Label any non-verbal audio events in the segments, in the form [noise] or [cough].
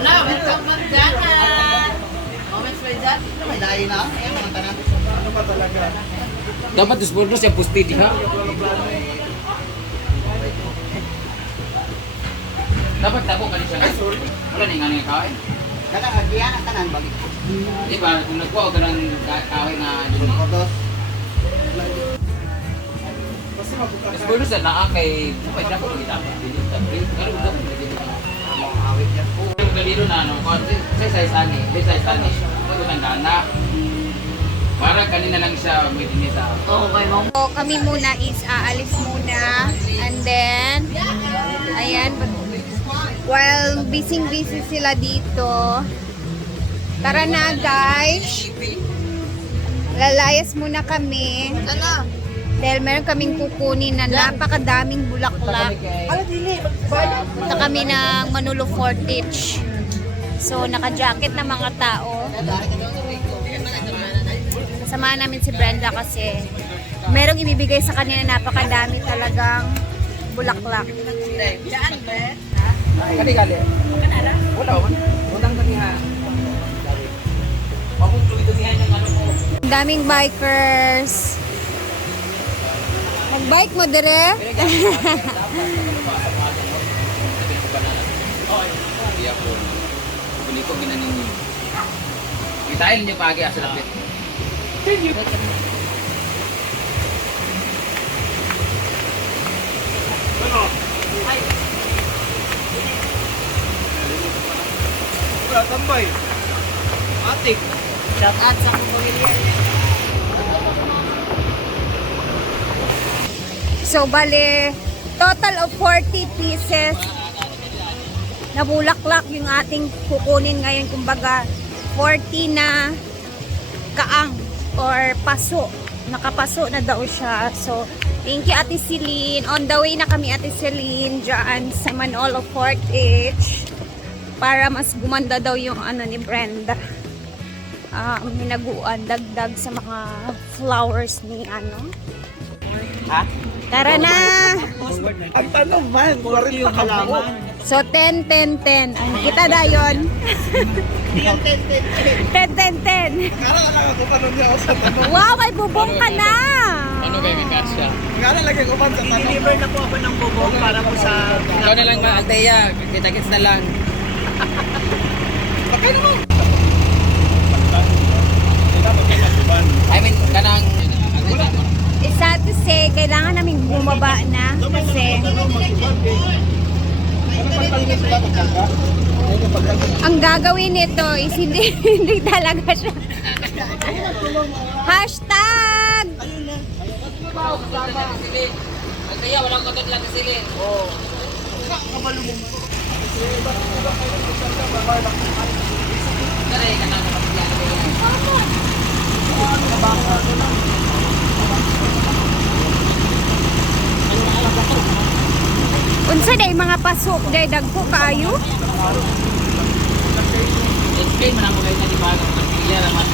Wala, may comment dyan na. Comments may dyan. May dahil na. Ayan, mga tanan. Ano ba talaga? Dapat dispurdo siya pusti diha. Dapat dako kali siya. Wala ni ngani kain. Kala, agiyan ang tanan. Balik. Di ba kung nagkuha ka ng kain na dili. Kodos. Dispurdo sa naa kay may dako kita. Dili tabi. Pero dako dili. Among awit yan po. Yung galiro na ano, kung sa sa isani, sa sa isani, kung tanda Para kanina lang siya may dinita. Okay, ma'am. So, kami muna is aalis muna. And then, ayan. While busy-busy sila dito. Tara na, guys. Lalayas muna kami. Ano? Dahil meron kaming kukunin na napakadaming bulaklak. Punta kami ng Manolo Fortich. So, naka-jacket na mga tao. Samahan namin si Brenda kasi merong ibibigay sa kanila napakadami talagang bulaklak. Diyan, be. Kani gali. Wala man. Utang kani ha. Ang daming bikers. Mag-bike mo, dire? Po. [laughs] Ko ginaninyo. Kitain niyo pagi asa lapit. Wala, tambay. Atik. Shout out sa pamilya. So, bale, total of 40 pieces na bulaklak yung ating kukunin ngayon. Kumbaga, 40 na kaang or paso. Nakapaso na daw siya. So, thank you Ate Celine. On the way na kami Ate Celine dyan sa Manolo Fortich para mas gumanda daw yung ano ni Brenda. Um, minaguan, dagdag sa mga flowers ni ano. Ha? Tara na! Ang tanong man, kung rin yung halaman. So, 10, 10, 10. Ang kita na yun. Hindi yung 10-10. 10, 10, 10. Kala ka ako tanong niya ako sa tanong. Wow, may bubong ka na! Ano kay may kasya? Kala lagi ko man sa tanong. Deliver na po ako ng bubong para po sa... Ikaw na lang ma Altea, kita-kits na lang. Okay naman. I mean, kanang It's sad to say, kailangan namin bumaba na kasi ang gagawin nito is hindi, [laughs] hindi talaga siya. Hashtag! Altea, walang kotot lang sili. Dere, kanang kapatid. Unsa day mga pasok day dagko kaayo? Explain man ang mga na di ba pamilya naman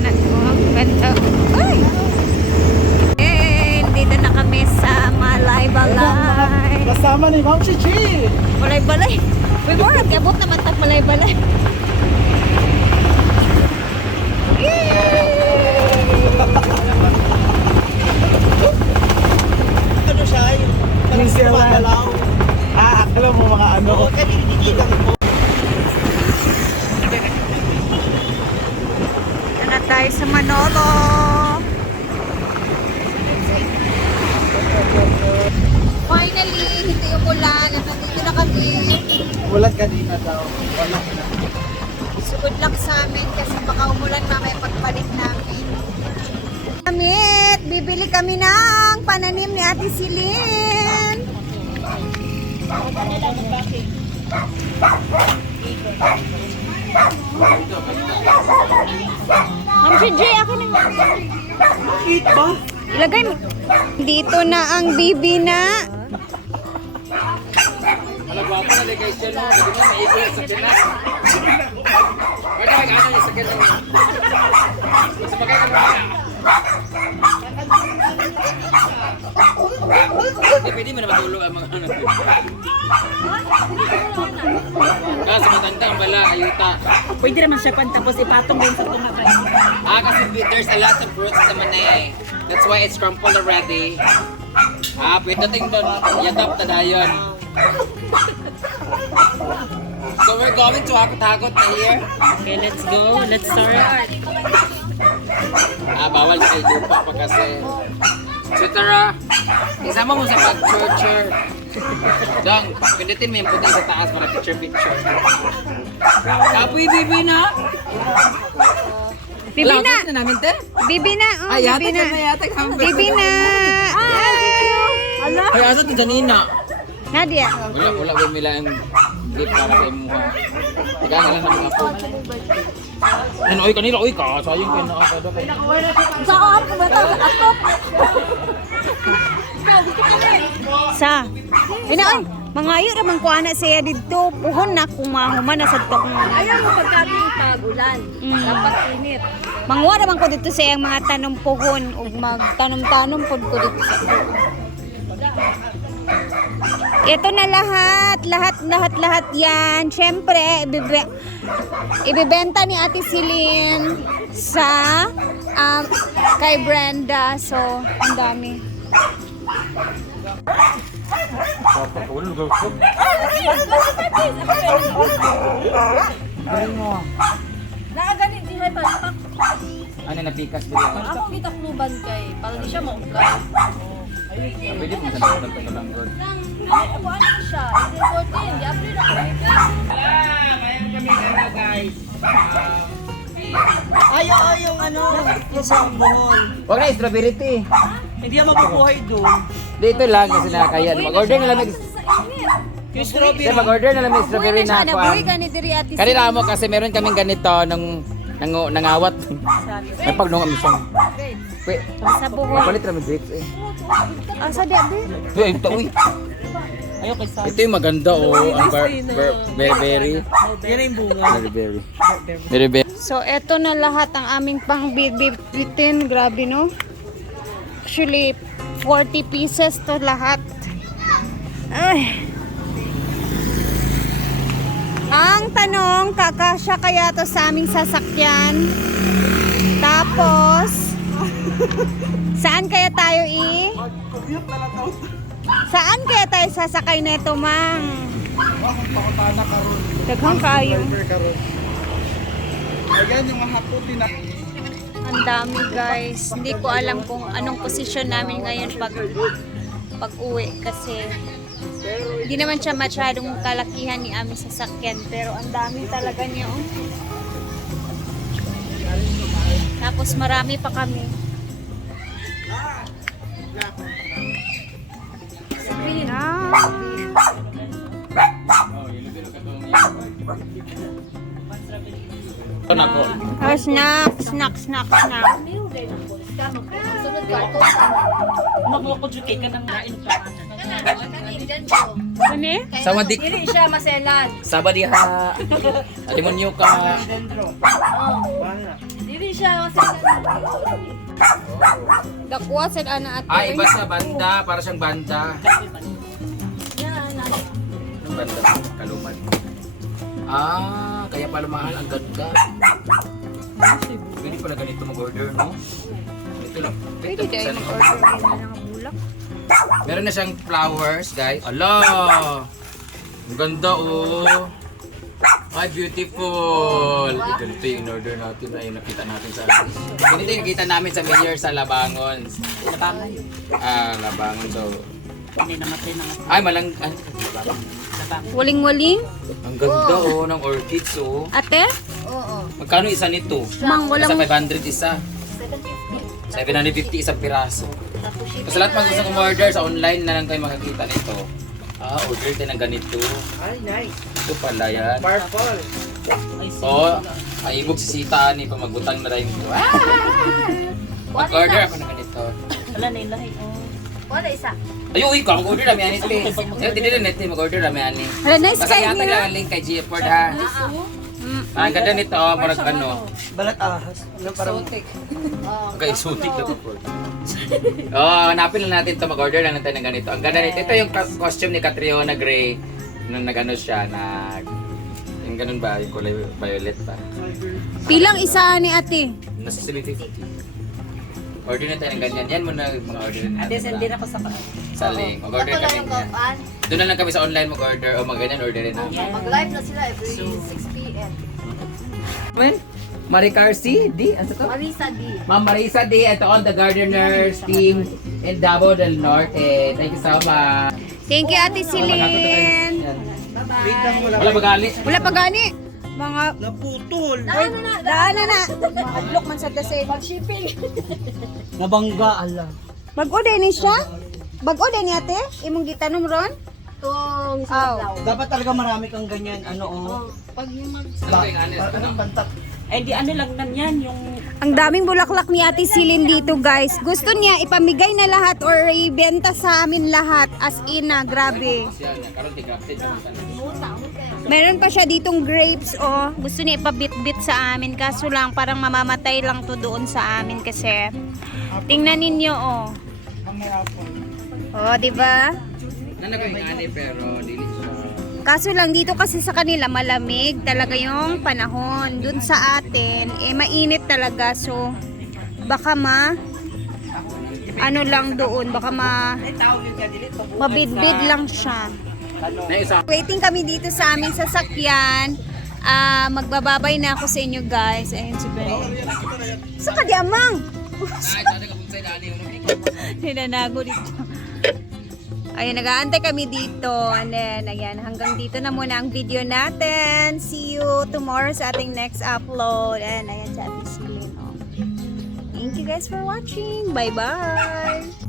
area na to. Ganda. Ay! Eh, dito na kami sa Malay-Balay. Kasama ni Ma'am Chichi. Malay-Balay. Uy, mo, nagkabot naman tag Malay-Balay. Ano siya? Yung siya magalaw. Ah, alam mo mga ano. Oo, kaninigigan mo. Dito na tayo sa Manolo. Finally, hindi umulan Ulan kanina daw. Wala na. So good luck sa amin kasi baka umulan mamaya pagpalit namin. Damit! Bibili kami ng pananim ni Ate Silin. Ma'am ako na. Bakit ba? Ilagay mo. Dito na ang bibi na. Na dyan mo. Hindi mo maigil sa kinas. Pwede mag-ano yung sa kinas. Mas magkakaroon Hindi, pwede mo na matulog ang ano. Kasi matanda ang bala, ayuta. Pwede naman siya pan tapos ipatong din sa tunga. Ah, kasi there's a lot of fruits naman na eh. That's why it's crumpled already. Ah, pwede doon. Yatap na dayon. So we're going to hakot-hakot na here. Okay, let's go. Let's start. Ah, bawal sa lupa pa kasi. So Tara, isama mo sa pag-churcher. Dong, pindutin mo yung puti sa taas para picture-picture. Kapoy, bibi na. Bibi na. na namin, te. Bibi na. Oh, Ay, bibi yata na. ka na, yata. Bibi na. Ay. Ay, asa ito kanina? Nadia. Wala, wala ba nila yung gift para kay Muha. Taga na lang ng mga po. Ano, oy, kanila, oy, ka, sayang kayo na ako. Saan ko ba ito? Ako. Sa. Ina ay, mangayo ra man ko ana siya didto. Puhon na kumahuman na sa tok. Ayaw mo pagkabing pagulan. Mm. Dapat init. Mangwa naman ko dito sa iyang mga tanom puhon ug magtanom-tanom pod ko dito sa Ito na lahat, lahat, lahat, lahat yan. Siyempre, ibibe, ibibenta ni Ate Celine sa um, kay Brenda. So, ang dami. Nakaganit din ay palpak. Ano, napikas din ako. Ako gitakluban kay para di siya maugay. Pwede mo sa lang, Ay ako ano siya. Hindi 14. Di apre na kami. Ah, mayroon kami ano, guys. Ayaw, ayaw, ano, yung sa buhol. Huwag na, strawberry tea. Hindi yan mabubuhay doon. Dito lang kasi nakakaya. Mag-order na lang mag Yung strawberry. Kasi mag-order na lang may strawberry na ako. Nabuhay ka ni Diri Ate Kanina mo kasi meron kaming ganito nung nang nangawat. May pag nung amisang. Wait, Sa buhon. palit namin grapes eh. Asa di abi? Uy, ito uy. Ayaw kay. Ito yung maganda oh, ang bar, bar, berry Yan yung bunga. berry. Berry berry. Berry So, eto na lahat ang aming pang bibitin. Grabe, no? Actually, 40 pieces to lahat. Ay. Ang tanong, kakasya kaya to sa aming sasakyan? Saan kaya tayo i? Kubyot na lang ako. Saan kaya tayo sasakay neto, mang? Akong pakutana karon. Daghang kayo. Ayan yung mga haputi na. Ang dami guys. Hindi ko alam kung anong posisyon namin ngayon pag pag uwi kasi hindi naman siya masyadong kalakihan ni aming sasakyan pero ang dami talaga niya oh. Tapos marami pa kami. Ito na ko. Oh, snack, snack, snack, snack. Dyan ka nang nain pa. Ano? Sawadik. Dili siya maselan. Sabadiha. Alimonyo ka. Oh. Dili siya maselan. Dakuha sa ana ate. Ah, iba sa banda. Para siyang banda. Yan. Anong banda? Kaluman. Ah, kaya pala mahal ang ganda. Pwede pala ganito mag-order, no? Ito lang. Pwede tayo mag-order na ng bulak. Meron na siyang flowers, guys. Ala! Ang ganda, oh. Ay, beautiful! Ito, ito yung in-order natin. Ay, nakita natin sa... Ganito yung nakita namin sa mayor sa Labangon. Labangan. Ah, Labangon. So, Hindi namatay na ay, malang... Ay, Labangon. Waling-waling. Ang ganda oh, ng orchids oh. Ate? Oo. Magkano isa nito? Mang, walang... 500 isa. 750 isang piraso. Kasi lahat mag gusto order sa online na lang kayo makakita nito. Ah, order din ng ganito. Ay, nice. Ito pala yan. Purple. Oo, ay ibog si Sita ni pag magbutang na rin. Mag-order ako ng ganito. Wala isa. Ay, uy, ka mag-order na may ani te. Yung tinili net mag-order na may ani. Hala, nice Basta kayo yata nila. lang ang link kay Gford ha. Mm. Ah, ang ganda nito, oh, parang ano. Balat ahas. Ano parang... Kay sutik na po. Oh, hanapin lang natin to mag-order lang natin ng ganito. Ang ganda nito. Ito yung costume ni Catriona Gray nung nagano siya, nag... Yung ganun ba? Yung kulay violet pa. Pilang isa ni ate. Nasa 750. Order na tayo ng ganyan. Yan muna mga order na natin. Ate, din ako sa Sa link. Mag-order kami yung niyan. kauan. Doon na lang kami sa online mag-order o mag-ganyan orderin namin. Mag-live na sila every 6 p.m. Well, Maricar C, D, ano to? Marisa D. Ma'am Marisa D, and to all the gardeners team in Davao del Norte. Thank you so much. Thank you, Ate Silin. Wait lang, wala. Wala. Wala pa gani. Mga... Naputol. Wait, daan na na. Mahadlok man sa dase. Mag-shipping. [laughs] Nabangga, ala. Mag-order ni siya? Mag-order ni ate? Imong gitanom ron? Itong Aw. Dapat talaga marami kang ganyan, ano, oh. Pag yung mag... Ano yung honest, Parang ano? anong bantat. Eh di ano lang nan yan, yung Ang daming bulaklak ni Ate Silin dito, guys. Gusto niya ipamigay na lahat or ibenta sa amin lahat. As in na, grabe. Meron pa siya ditong grapes, oh. Gusto niya ipabit-bit sa amin. Kaso lang, parang mamamatay lang to doon sa amin kasi. Tingnan ninyo, oh. Oh, di ba? Yung ani pero dili. Kaso lang dito kasi sa kanila malamig talaga yung panahon. Doon sa atin, eh mainit talaga. So, baka ma ano lang doon, baka ma mabidbid lang siya. Waiting kami dito sa aming sasakyan. Ah, magbababay na ako sa inyo guys. Ayun si Ben. Sa ka di amang? [laughs] Ayun, nag-aantay kami dito. And then, ayan, hanggang dito na muna ang video natin. See you tomorrow sa ating next upload. And ayan, sa ating silin. Oh. Thank you guys for watching. Bye-bye!